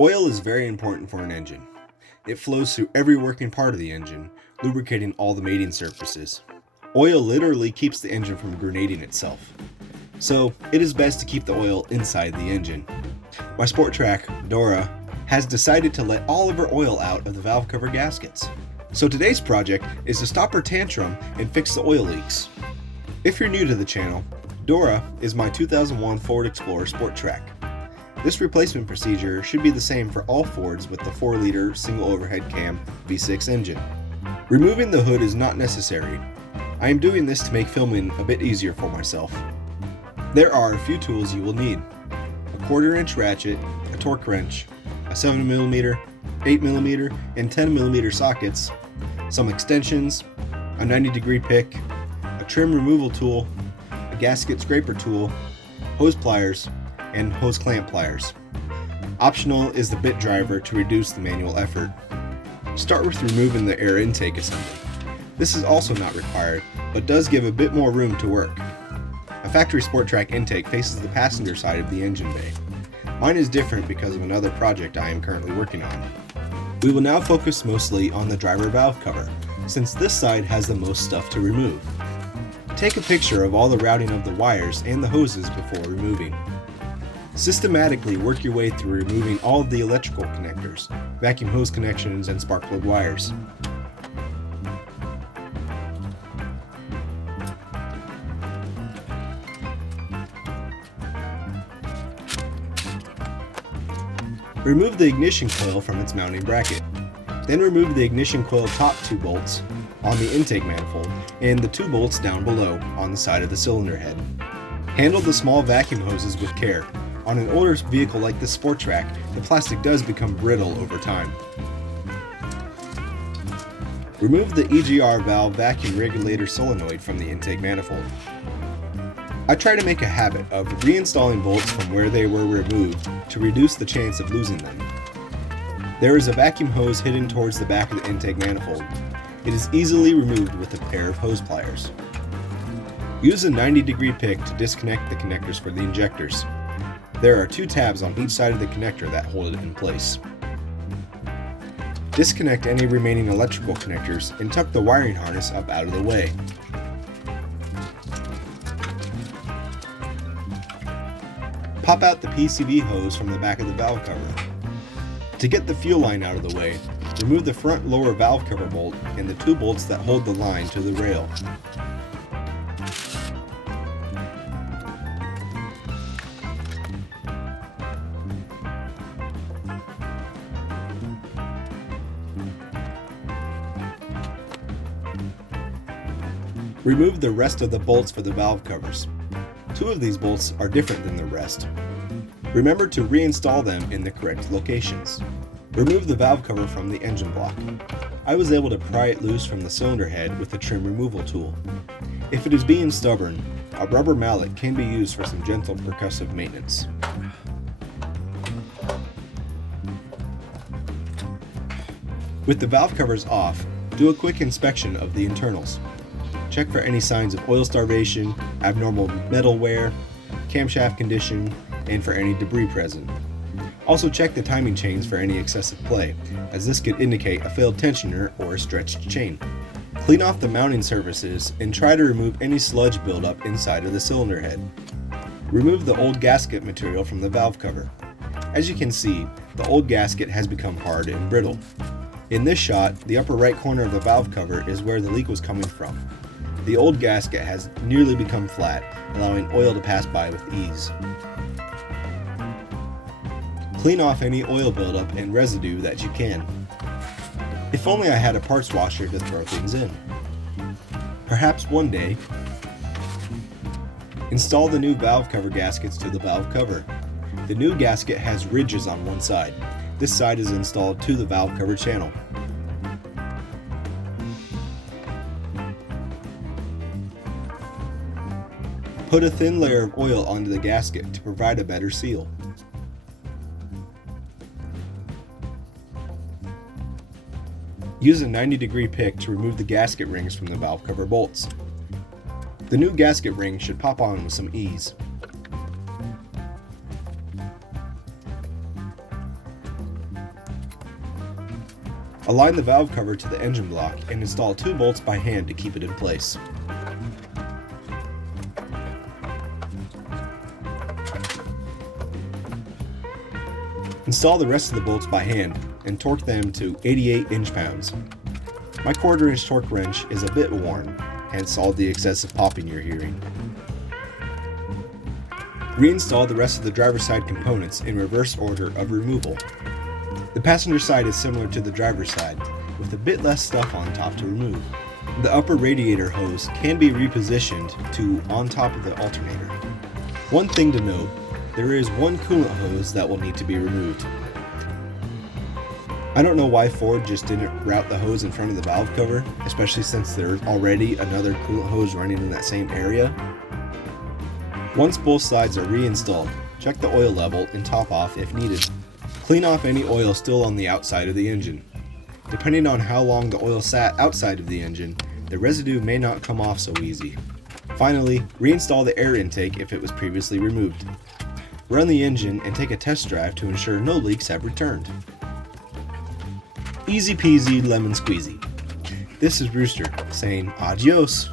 Oil is very important for an engine. It flows through every working part of the engine, lubricating all the mating surfaces. Oil literally keeps the engine from grenading itself. So it is best to keep the oil inside the engine. My Sport Trac, Dora, has decided to let all of her oil out of the valve cover gaskets. So today's project is to stop her tantrum and fix the oil leaks. If you're new to the channel, Dora is my 2001 Ford Explorer Sport Trac. This replacement procedure should be the same for all Fords with the 4-liter single overhead cam V6 engine. Removing the hood is not necessary. I am doing this to make filming a bit easier for myself. There are a few tools you will need: a 1/4-inch ratchet, a torque wrench, a 7mm, 8mm, and 10mm sockets, some extensions, a 90-degree pick, a trim removal tool, a gasket scraper tool, hose pliers, and hose clamp pliers. Optional is the bit driver to reduce the manual effort. Start with removing the air intake assembly. This is also not required, but does give a bit more room to work. A factory Sport Trac intake faces the passenger side of the engine bay. Mine is different because of another project I am currently working on. We will now focus mostly on the driver valve cover, since this side has the most stuff to remove. Take a picture of all the routing of the wires and the hoses before removing. Systematically work your way through removing all of the electrical connectors, vacuum hose connections, and spark plug wires. Remove the ignition coil from its mounting bracket. Then remove the ignition coil top 2 bolts on the intake manifold and the 2 bolts down below on the side of the cylinder head. Handle the small vacuum hoses with care. On an older vehicle like this Sport Trac, the plastic does become brittle over time. Remove the EGR valve vacuum regulator solenoid from the intake manifold. I try to make a habit of reinstalling bolts from where they were removed to reduce the chance of losing them. There is a vacuum hose hidden towards the back of the intake manifold. It is easily removed with a pair of hose pliers. Use a 90-degree pick to disconnect the connectors for the injectors. There are 2 tabs on each side of the connector that hold it in place. Disconnect any remaining electrical connectors and tuck the wiring harness up out of the way. Pop out the PCV hose from the back of the valve cover. To get the fuel line out of the way, remove the front lower valve cover bolt and the 2 bolts that hold the line to the rail. Remove the rest of the bolts for the valve covers. 2 of these bolts are different than the rest. Remember to reinstall them in the correct locations. Remove the valve cover from the engine block. I was able to pry it loose from the cylinder head with a trim removal tool. If it is being stubborn, a rubber mallet can be used for some gentle percussive maintenance. With the valve covers off, do a quick inspection of the internals. Check for any signs of oil starvation, abnormal metal wear, camshaft condition, and for any debris present. Also check the timing chains for any excessive play, as this could indicate a failed tensioner or a stretched chain. Clean off the mounting surfaces and try to remove any sludge buildup inside of the cylinder head. Remove the old gasket material from the valve cover. As you can see, the old gasket has become hard and brittle. In this shot, the upper right corner of the valve cover is where the leak was coming from. The old gasket has nearly become flat, allowing oil to pass by with ease. Clean off any oil buildup and residue that you can. If only I had a parts washer to throw things in. Perhaps one day. Install the new valve cover gaskets to the valve cover. The new gasket has ridges on one side. This side is installed to the valve cover channel. Put a thin layer of oil onto the gasket to provide a better seal. Use a 90-degree pick to remove the gasket rings from the valve cover bolts. The new gasket ring should pop on with some ease. Align the valve cover to the engine block and install 2 bolts by hand to keep it in place. Install the rest of the bolts by hand and torque them to 88 inch-pounds. My 1/4 inch torque wrench is a bit worn, hence all the excessive popping you're hearing. Reinstall the rest of the driver's side components in reverse order of removal. The passenger side is similar to the driver's side, with a bit less stuff on top to remove. The upper radiator hose can be repositioned to on top of the alternator. One thing to note, there is one coolant hose that will need to be removed. I don't know why Ford just didn't route the hose in front of the valve cover, especially since there's already another coolant hose running in that same area. Once both sides are reinstalled, check the oil level and top off if needed. Clean off any oil still on the outside of the engine. Depending on how long the oil sat outside of the engine, the residue may not come off so easy. Finally, reinstall the air intake if it was previously removed. Run the engine and take a test drive to ensure no leaks have returned. Easy peasy lemon squeezy. This is Rooster saying adios.